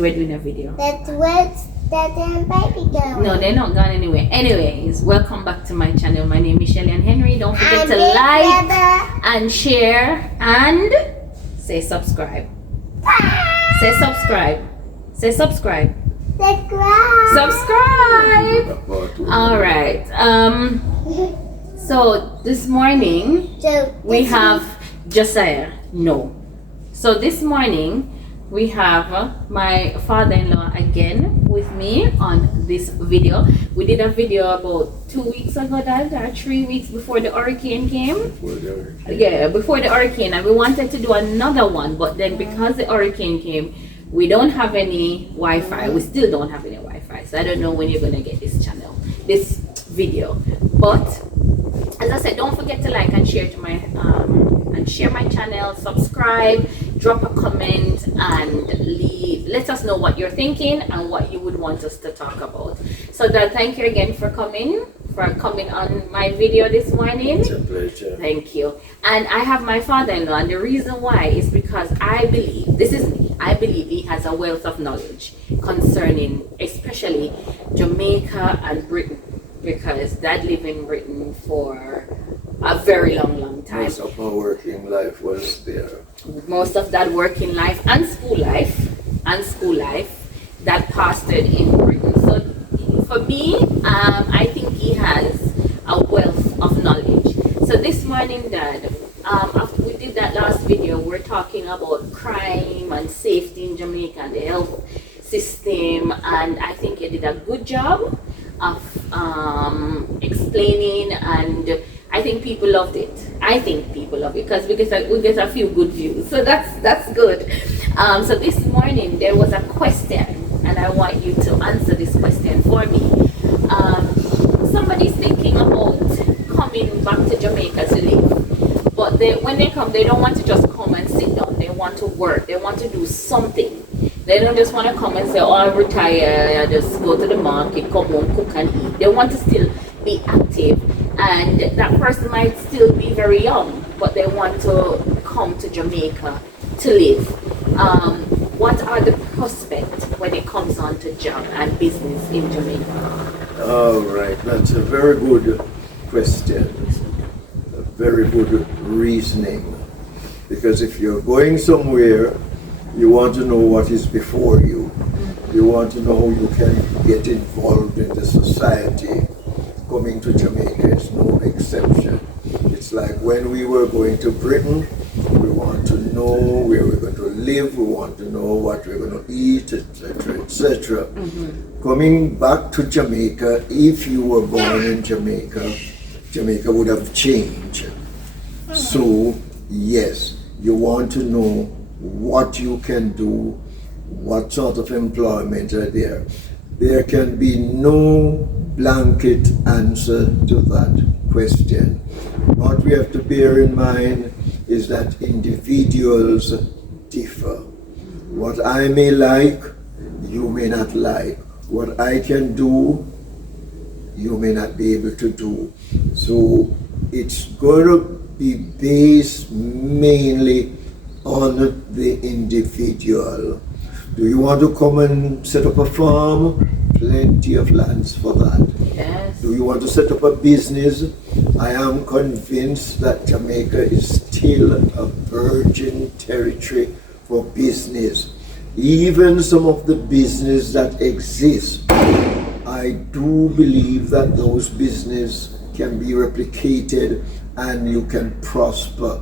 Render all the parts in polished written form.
because we're doing a video. That baby girl. No, they're not gone anywhere. Anyways, welcome back to my channel. My name is Shelley-ann Henry. Don't forget to like and share and say subscribe. Say subscribe. Say subscribe. Subscribe. All right. So this morning we have Josiah. No. So this morning we have my father-in-law again with me on this video. We did a video about 2 weeks ago, Dad, or 3 weeks before the hurricane came. Yeah, before the hurricane, and we wanted to do another one, but then because the hurricane came, we don't have any Wi-Fi. We still don't have any Wi-Fi, so I don't know when you're gonna get this video. But as I said, don't forget to like and share to my my channel, subscribe, drop a comment, and let us know what you're thinking and what you would want us to talk about. So Dad, thank you again for coming on my video this morning. It's a pleasure. Thank you. And I have my father-in-law, and the reason why is because I believe, this is me, I believe he has a wealth of knowledge concerning especially Jamaica and Britain, because Dad lived in Britain for a very long time. Most of my working life was there. Most of that working life and school life that pastored in Britain. So for me, I think he has a wealth of knowledge. So this morning, Dad, after we did that last video, we're talking about crime and safety in Jamaica and the health system, and I think you did a good job of explaining, and I think people loved it. I think people love it because we get a few good views, so that's good. So this morning there was a question, and I want you to answer this question for me. Somebody's thinking about coming back to Jamaica to live, but when they come, they don't want to just come and sit down. They want to work. They want to do something. They don't just want to come and say, oh, I'm retired, I just go to the market, come home, cook and eat. They want to still be active, and that person might still be very young, but they want to come to Jamaica to live. What are the prospects when it comes on to job and business in Jamaica? All right, that's a very good question. A very good reasoning. Because if you're going somewhere, you want to know what is before you. You want to know how you can get involved in the society. Coming to Jamaica is no exception. It's like when we were going to Britain, we want to know where we're going to live, we want to know what we're going to eat, etc., etc. Coming back to Jamaica, if you were born in Jamaica, Jamaica would have changed. So, yes, you want to know what you can do, what sort of employment are there. There can be no blanket answer to that question. What we have to bear in mind is that individuals differ. What I may like, you may not like. What I can do, you may not be able to do. So it's going to be based mainly on the individual. Do you want to come and set up a farm? Plenty of lands for that. Yes. Do you want to set up a business? I am convinced that Jamaica is still a virgin territory for business. Even some of the business that exists, I do believe that those business can be replicated and you can prosper,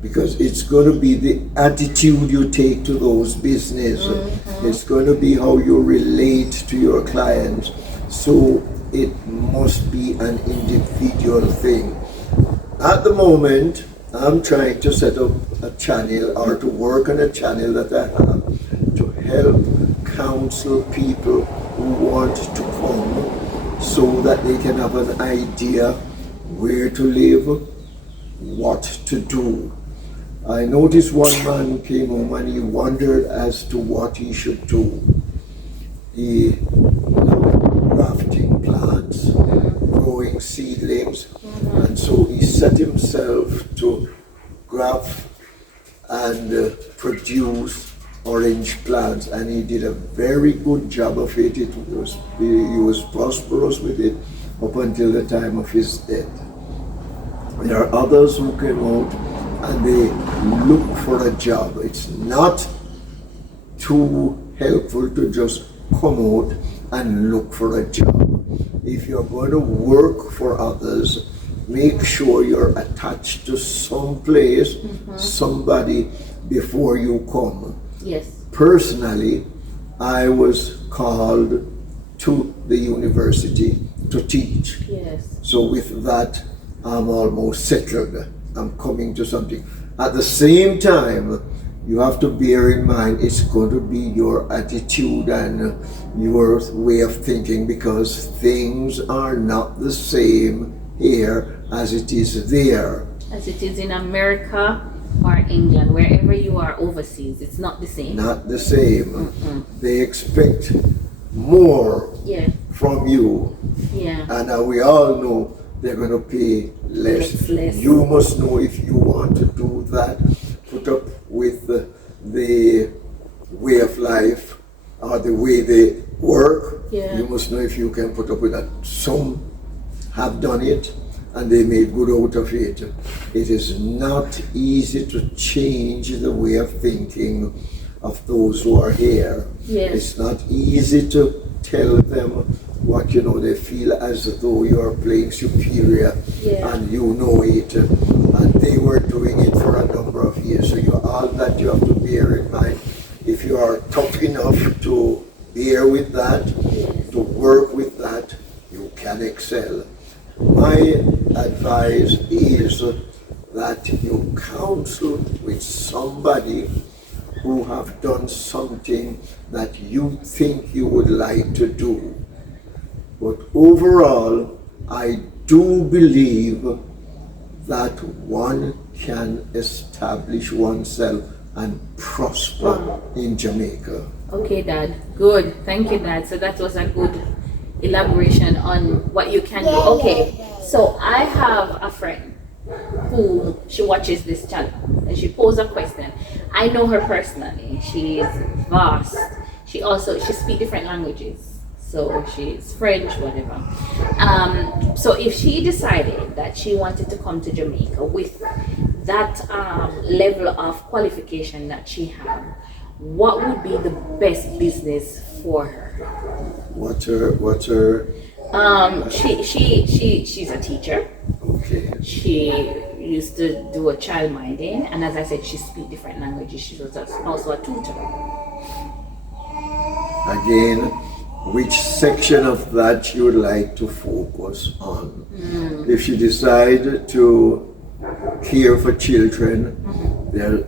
because it's going to be the attitude you take to those business. It's going to be how you relate to your clients. So it must be an individual thing. At the moment, I'm trying to set up a channel, or to work on a channel that I have to help counsel people who want to come, so that they can have an idea where to live, what to do. I noticed one man came home and he wondered as to what he should do. He loved grafting plants, growing seedlings, and so he set himself to graft and produce orange plants, and he did a very good job of it. He was prosperous with it up until the time of his death. There are others who came out and they look for a job. It's not too helpful to just come out and look for a job. If you're going to work for others, make sure you're attached to some place, somebody before you come. Yes. Personally, I was called to the university to teach. Yes. So with that, I'm almost settled. I'm coming to something. At the same time, you have to bear in mind it's going to be your attitude and your way of thinking, because things are not the same here as it is there. As it is in America or England, wherever you are overseas, it's not the same. Not the same. They expect more from you. Yeah. And we all know they're going to pay less. You must know if you want to do that, put up with the way of life or the way they work. Yeah. You must know if you can put up with that. Some have done it and they made good out of it. It is not easy to change the way of thinking of those who are here. Yes. It's not easy to tell them what they feel as though you are playing superior and you know it, and they were doing it for a number of years. So all that you have to bear in mind. If you are tough enough to bear with that, to work with that, you can excel. My advice is that you counsel with somebody who have done something that you think you would like to do. But overall, I do believe that one can establish oneself and prosper in Jamaica. Okay, Dad. Good. Thank you, Dad. So that was a good elaboration on what you can do. Okay, so I have a friend who she watches this channel and she posed a question. I know her personally. She is vast. She speaks different languages. So she's French, whatever. So if she decided that she wanted to come to Jamaica with that level of qualification that she had, what would be the best business for her? What's her? She's a teacher. Okay. She used to do a child minding, and as I said, she speaks different languages. She was also a tutor. Again, which section of that you would like to focus on? If you decide to care for children, there's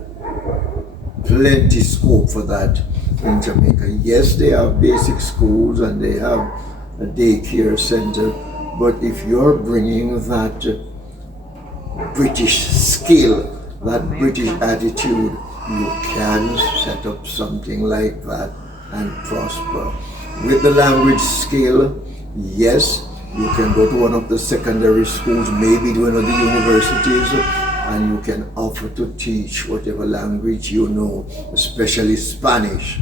plenty scope for that in Jamaica. Yes, they have basic schools and they have a daycare center, but if you're bringing that British skill, that British attitude, you can set up something like that and prosper. With the language skill, yes, you can go to one of the secondary schools, maybe to one of the universities, and you can offer to teach whatever language you know, especially Spanish.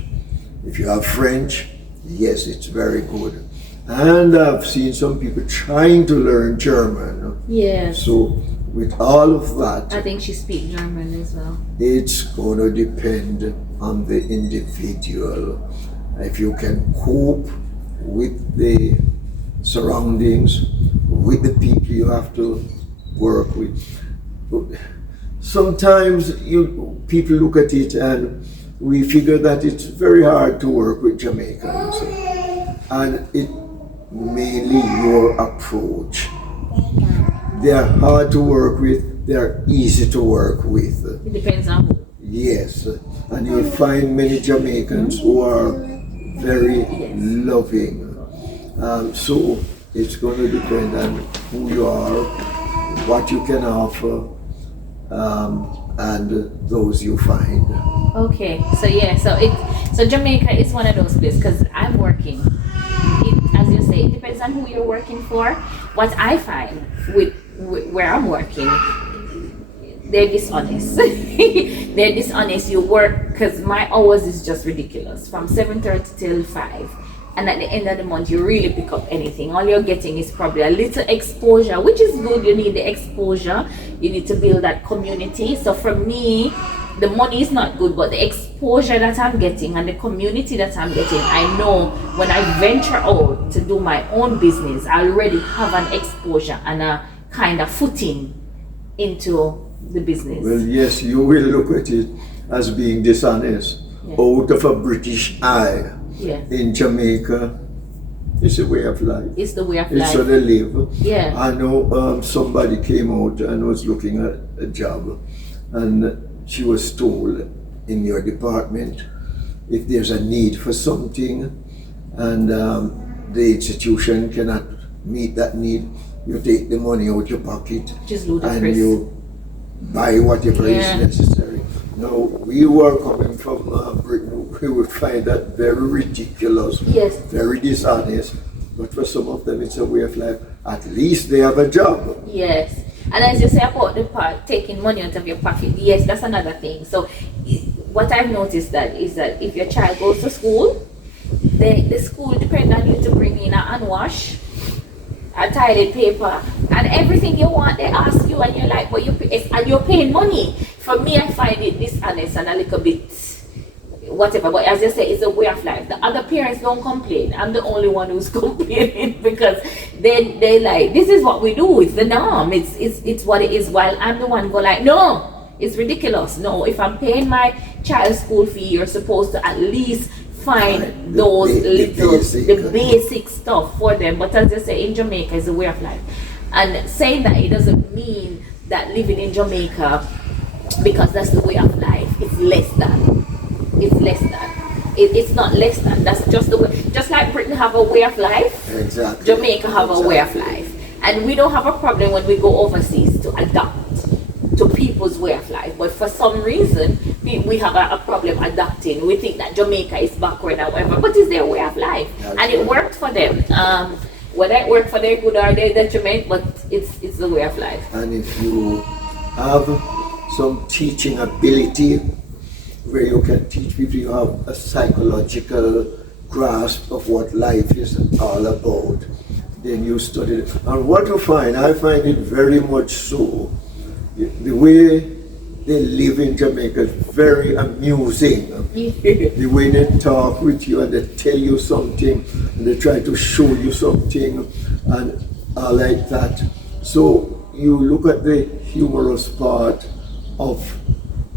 If you have French, yes, it's very good. And I've seen some people trying to learn German. Yes. So with all of that, I think she speaks German as well. it's going to depend on the individual. If you can cope with the surroundings, with the people you have to work with. Sometimes people look at it and we figure that it's very hard to work with Jamaicans. And it mainly your approach. They're hard to work with, they're easy to work with. It depends on who. Yes, and you'll find many Jamaicans who are very loving. So it's going to depend on who you are, what you can offer, and those you find. Okay, so Jamaica is one of those places because I'm working. As you say, it depends on who you're working for. What I find with where I'm working, they're dishonest. They're dishonest. You work, because my hours is just ridiculous, from 7:30 till 5. And at the end of the month, you really pick up anything. All you're getting is probably a little exposure, which is good. You need the exposure. You need to build that community. So for me, the money is not good, but the exposure that I'm getting and the community that I'm getting, I know when I venture out to do my own business, I already have an exposure and a kind of footing into the business. Well, yes, you will look at it as being dishonest. Yeah. Out of a British eye. Yes. In Jamaica, it's a way of life. It's the way of It's life. how they live. Yeah. I know somebody came out and was looking at a job, and she was told, in your department, if there's a need for something and the institution cannot meet that need, you take the money out your pocket Just and ludicrous. you buy whatever Yeah. is necessary. Now, we were coming from Britain, we would find that very ridiculous, Yes. very dishonest, but for some of them it's a way of life. At least they have a job. Yes. And as you say about the part, taking money out of your pocket, yes, that's another thing. So what I've noticed that is that if your child goes to school, the school depends on you to bring in a hand wash, a toilet paper, and everything you want, they ask you, and you're like, but and you're paying money. For me, I find it dishonest and a little bit whatever, but as you say, it's a way of life. The other parents don't complain. I'm the only one who's complaining because they like, this is what we do, it's the norm, it's what it is, while I'm the one go like, no, it's ridiculous. No, if I'm paying my child's school fee, you're supposed to at least find those the basic stuff for them. But as you say, in Jamaica is a way of life. And saying that, it doesn't mean that living in Jamaica, because that's the way of life, it's less than. It's less than. It's not less than. That's just the way. Just like Britain have a way of life, Exactly. Jamaica have a way of life, and we don't have a problem when we go overseas to adapt to people's way of life. But for some reason, we have a problem adapting. We think that Jamaica is backward or whatever, but it's their way of life, and it worked for them. Whether it worked for their good or their detriment, but it's the way of life. And if you have some teaching ability, where you can teach people, you have a psychological grasp of what life is all about, then you study it. And what you find, I find it very much so, the way they live in Jamaica is very amusing. The way they talk with you and they tell you something and they try to show you something and all like that. So you look at the humorous part of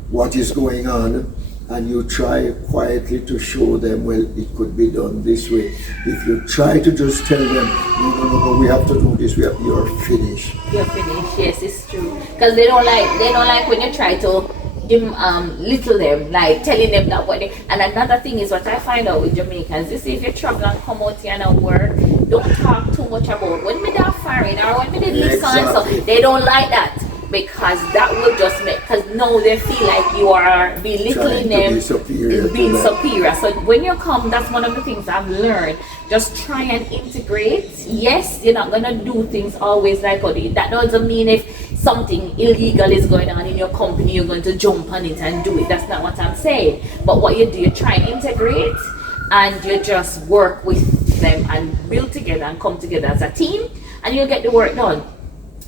what is going on, and you try quietly to show them, well, it could be done this way. If you try to just tell them, no, we have to do this, you're finished. You're finished. Yes, it's true. Because they don't like when you try to little them, like telling them that what they. And another thing is what I find out with Jamaicans, you see, if you travel and come out here and work, don't talk too much about when me that foreign or when me did this and so. They don't like that. Because that will just make, because now they feel like you are belittling them, being superior. So when you come, that's one of the things I've learned. Just try and integrate. Yes, you're not going to do things always like that. Doesn't mean if something illegal is going on in your company, you're going to jump on it and do it. That's not what I'm saying. But what you do, you try and integrate, and you just work with them and build together and come together as a team, and you'll get the work done.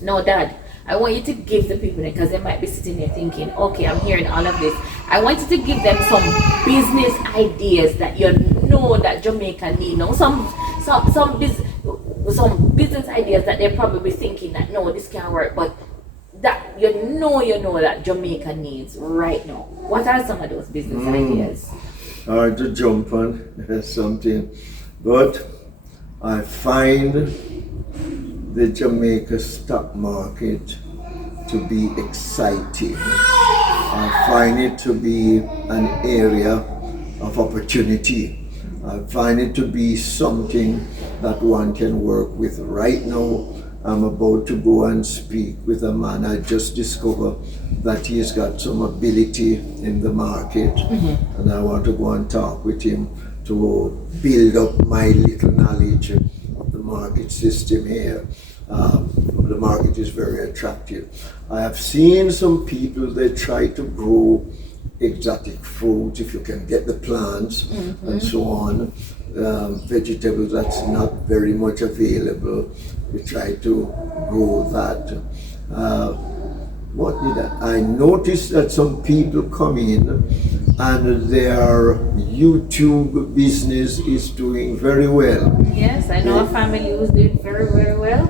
No, Dad, I want you to give the people, because they might be sitting there thinking, okay, I'm hearing all of this. I want you to give them some business ideas that you know that Jamaica need. Now, some business ideas that they're probably thinking that no, this can't work, but that you know that Jamaica needs right now. What are some of those business ideas? Hard to jump on something, but I find the Jamaica stock market to be exciting. I find it to be an area of opportunity. I find it to be something that one can work with. Right now, I'm about to go and speak with a man. I just discovered that he's got some ability in the market, and I want to go and talk with him to build up my little knowledge of the market system here. The market is very attractive. I have seen some people, they try to grow exotic fruit if you can get the plants and so on. Vegetables that's not very much available, we try to grow that. What did I noticed that some people come in and their YouTube business is doing very well. Yes, I know a family who's doing very, very well.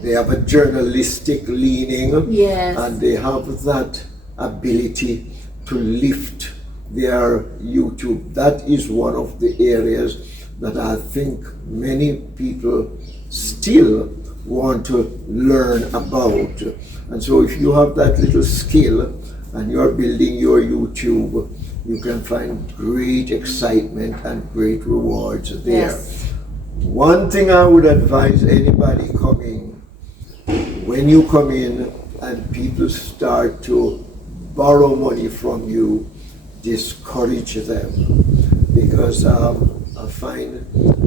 They have a journalistic leaning, Yes. and they have that ability to lift their YouTube. That is one of the areas that I think many people still want to learn about. And so if you have that little skill and you're building your YouTube, you can find great excitement and great rewards there. Yes. One thing I would advise anybody coming, when you come in and people start to borrow money from you, discourage them, because I find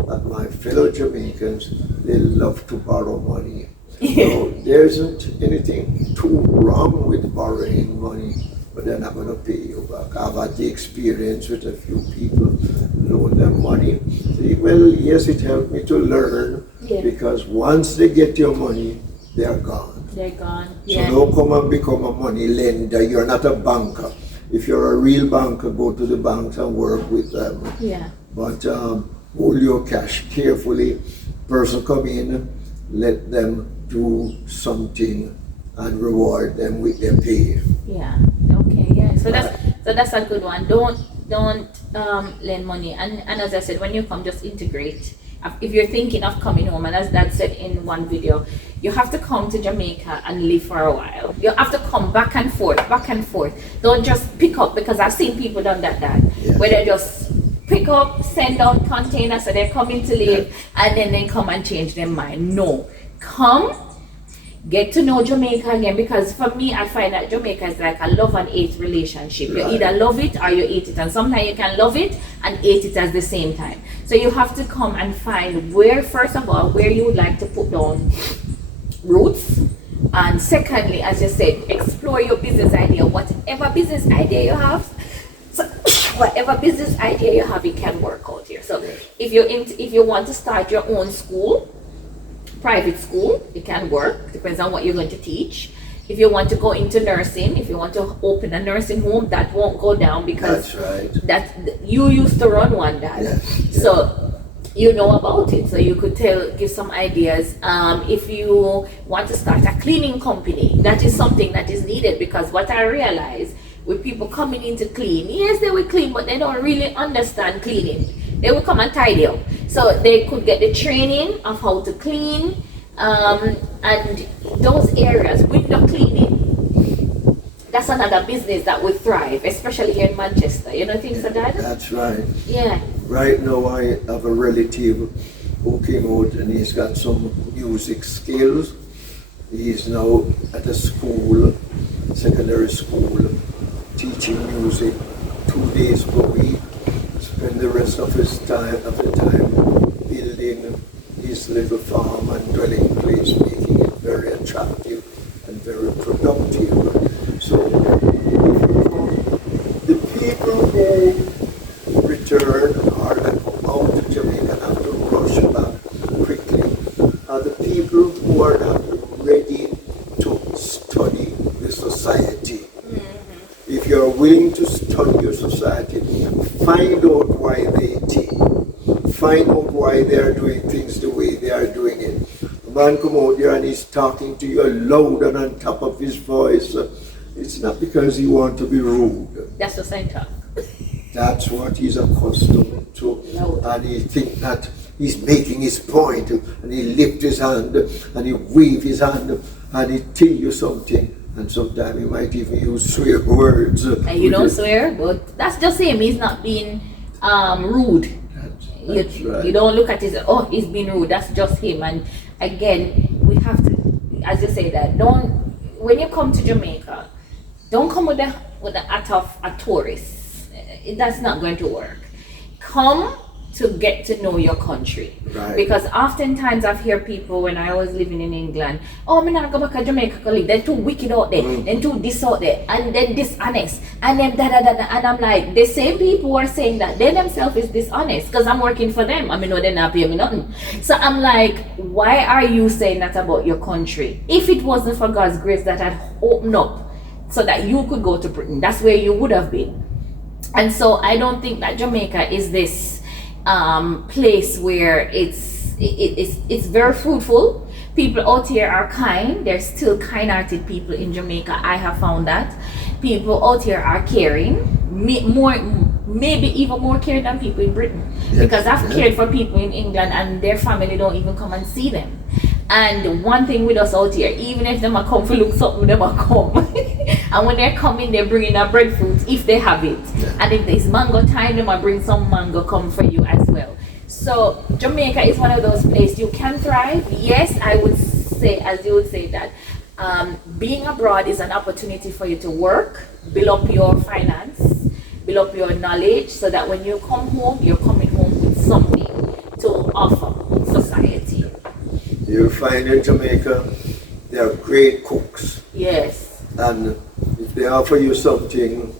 that my fellow Jamaicans, they love to borrow money. So there isn't anything too wrong with borrowing money, but they're not going to pay you back. I've had the experience with a few people, loan them money. Say, well, yes, it helped me to learn, because once they get your money, they're gone. They're gone. So don't come and become a money lender. You're not a banker. If you're a real banker, go to the banks and work with them. Yeah. But hold your cash carefully. Person come in, let them do something and reward them with their pay. Yeah. Okay. Yeah. So that's a good one. Don't lend money. And as I said, when you come, just integrate. If you're thinking of coming home, and as Dad said in one video, you have to come to Jamaica and live for a while. You have to come back and forth, back and forth. Don't just pick up, because I've seen people done that, Yes. where they just pick up, send out containers, so they're coming to live, and then they come and change their mind. No, come, get to know Jamaica again, because for me, I find that Jamaica is like a love and hate relationship. You either love it or you hate it, and sometimes you can love it and hate it at the same time. So you have to come and find where, first of all, where you would like to put down roots, and secondly, as you said, explore your business idea. Whatever business idea you have, whatever business idea you have, it can work out here. So if you want to start your own school, private school, it can work, depends on what you're going to teach. If you want to go into nursing, if you want to open a nursing home, that won't go down, because you used to run one, Dad. Yes. So you know about it, so you could give some ideas. If you want to start a cleaning company, that is something that is needed, because what I realize with people coming in to clean, yes, they will clean, but they don't really understand cleaning. They will come and tidy up. So they could get the training of how to clean, and those areas, window cleaning, that's another business that will thrive, especially here in Manchester. You know things like that? That's right. Yeah. Right now I have a relative who came out and he's got some music skills. He's now at a school, secondary school, teaching music 2 days per week. Spend the rest of the time building his little farm and dwelling place, making it very attractive and very productive. So the people who return or come out to Jamaica and have to rush back quickly are the people who are not ready to study the society. If you're willing to study your society, find out why they think. Find out why they are doing things the way they are doing it. A man come out there and he's talking to you loud and on top of his voice. It's not because he wants to be rude. That's the same talk. That's what he's accustomed to. And he thinks that he's making his point, and he lifts his hand and he waves his hand and he tell you something. And sometimes he might even use swear words. And you don't swear, but that's just him. He's not being rude. That's right. You don't look at it, oh, he's being rude. That's just him. And again, we have to, as you say, that when you come to Jamaica, don't come with the hat of a tourist. That's not going to work. Come to get to know your country. Right. Because oftentimes I've heard people when I was living in England, oh, I'm not go back to Jamaica, colleague. They're too wicked out there, and too this out there, and then dishonest, and then da da da da. And I'm like, the same people who are saying that they themselves is dishonest because I'm working for them. I mean, no, they're not paying me nothing. So I'm like, why are you saying that about your country? If it wasn't for God's grace that had opened up so that you could go to Britain, that's where you would have been. And so I don't think that Jamaica is this place where it's very fruitful. People out here are kind. There's still kind-hearted people in Jamaica. I have found that people out here are caring, maybe even more caring than people in Britain. Yes. Because I've cared for people in England and their family don't even come and see them. And one thing with us out here, even if them a come for look something, them a come. And when they're coming, they're bringing a breadfruit if they have it. And if there's mango time, them a bring some mango come for you as well. So Jamaica is one of those places you can thrive. Yes, I would say, as you would say, that being abroad is an opportunity for you to work, build up your finance, build up your knowledge, so that when you come home, you're coming home with something to offer society. You'll find in Jamaica, they are great cooks. Yes. And if they offer you something,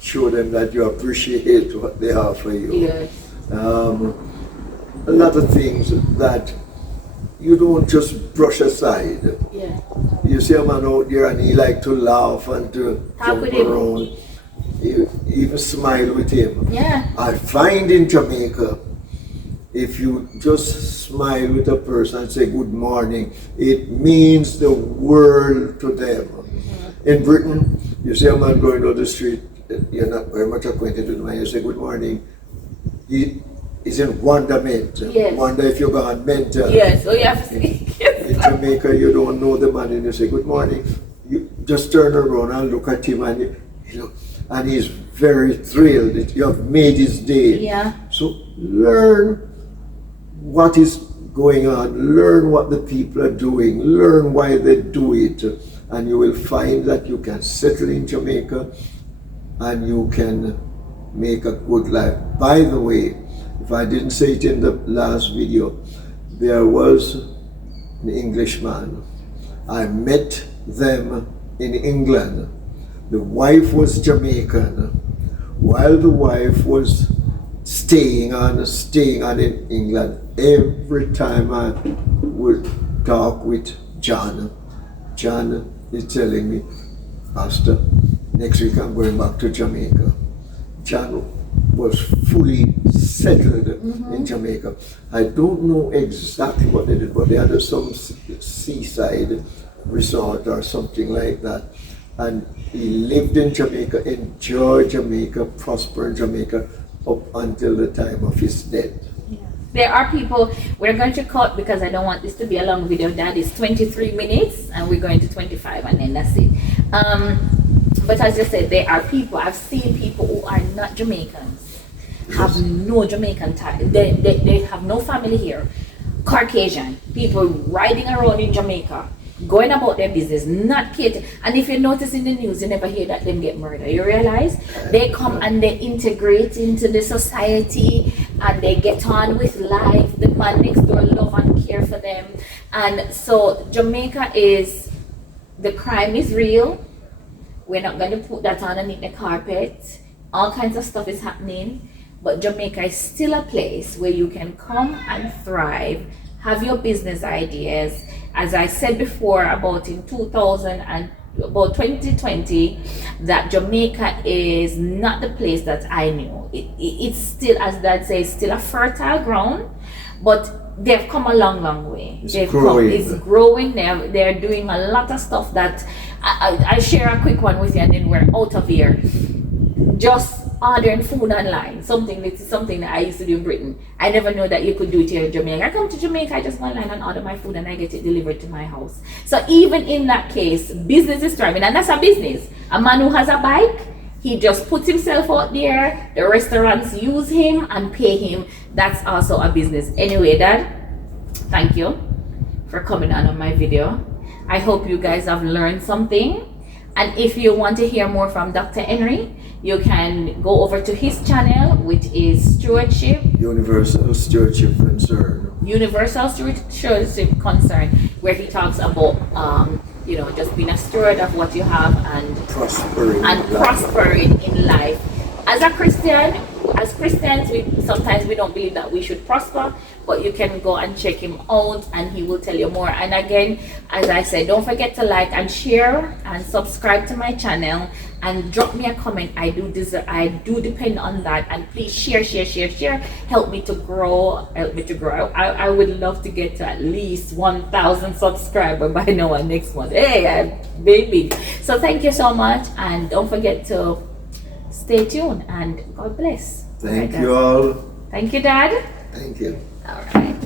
show them that you appreciate what they offer you. Yes. A lot of things that you don't just brush aside. Yeah. You see a man out there and he like to laugh and to jump with him. around. You even smile with him. Yeah. I find in Jamaica, if you just smile with a person and say good morning, it means the world to them. In Britain, you see a man going down the street, you're not very much acquainted with him, and you say good morning. He is in wonderment. Yes. Wonder if you're gone mental. Yes. Oh, you have to see. In Jamaica, you don't know the man and you say good morning. You just turn around and look at him and and he's very thrilled that you have made his day. Yeah. So learn what is going on, learn what the people are doing, learn why they do it, and you will find that you can settle in Jamaica and you can make a good life. By the way, if I didn't say it in the last video, there was an Englishman. I met them in England. The wife was Jamaican, while the wife was staying on in England. Every time I would talk with John is telling me, Pastor, next week I'm going back to Jamaica. John was fully settled in Jamaica. I don't know exactly what they did, but they had some seaside resort or something like that. And he lived in Jamaica, enjoyed Jamaica, prospered in Jamaica up until the time of his death. Yeah. There are people, we're going to cut because I don't want this to be a long video. That is 23 minutes and we're going to 25 and then that's it. But as I said, there are people, I've seen people who are not Jamaicans, have no Jamaican tie, they have no family here, Caucasian, people riding around in Jamaica, going about their business, not catering. And if you notice in the news, you never hear that them get murdered. You realize they come and they integrate into the society and they get on with life. The man next door love and care for them. And so Jamaica is, the crime is real. We're not going to put that underneath the carpet. All kinds of stuff is happening. But Jamaica is still a place where you can come and thrive, have your business ideas. As I said before, about in 2020, that Jamaica is not the place that I knew. It's still, as Dad says, still a fertile ground, but they've come a long way. It's growing. It's growing. They're doing a lot of stuff that I share a quick one with you, and then we're out of here. Just ordering food online, something that I used to do in Britain. I never knew that you could do it here in Jamaica. I come to Jamaica, I just go online and order my food and I get it delivered to my house. So even in that case, business is thriving, and that's a business. A man who has a bike, he just puts himself out there, the restaurants use him and pay him. That's also a business. Anyway, Dad, thank you for coming on my video. I hope you guys have learned something. And if you want to hear more from Dr. Henry, you can go over to his channel, which is Stewardship, Universal Stewardship Concern. Universal Stewardship Concern, where he talks about just being a steward of what you have and prospering in life. As Christians, sometimes we don't believe that we should prosper, but you can go and check him out and he will tell you more. And again, as I said, don't forget to like and share and subscribe to my channel and drop me a comment. I do depend on that, and please share. Help me to grow. I would love to get to at least 1,000 subscribers by now and next month. Hey, I'm big. So thank you so much, and don't forget to stay tuned, and God bless. Thank you all. Thank you, Dad. Thank you. All right.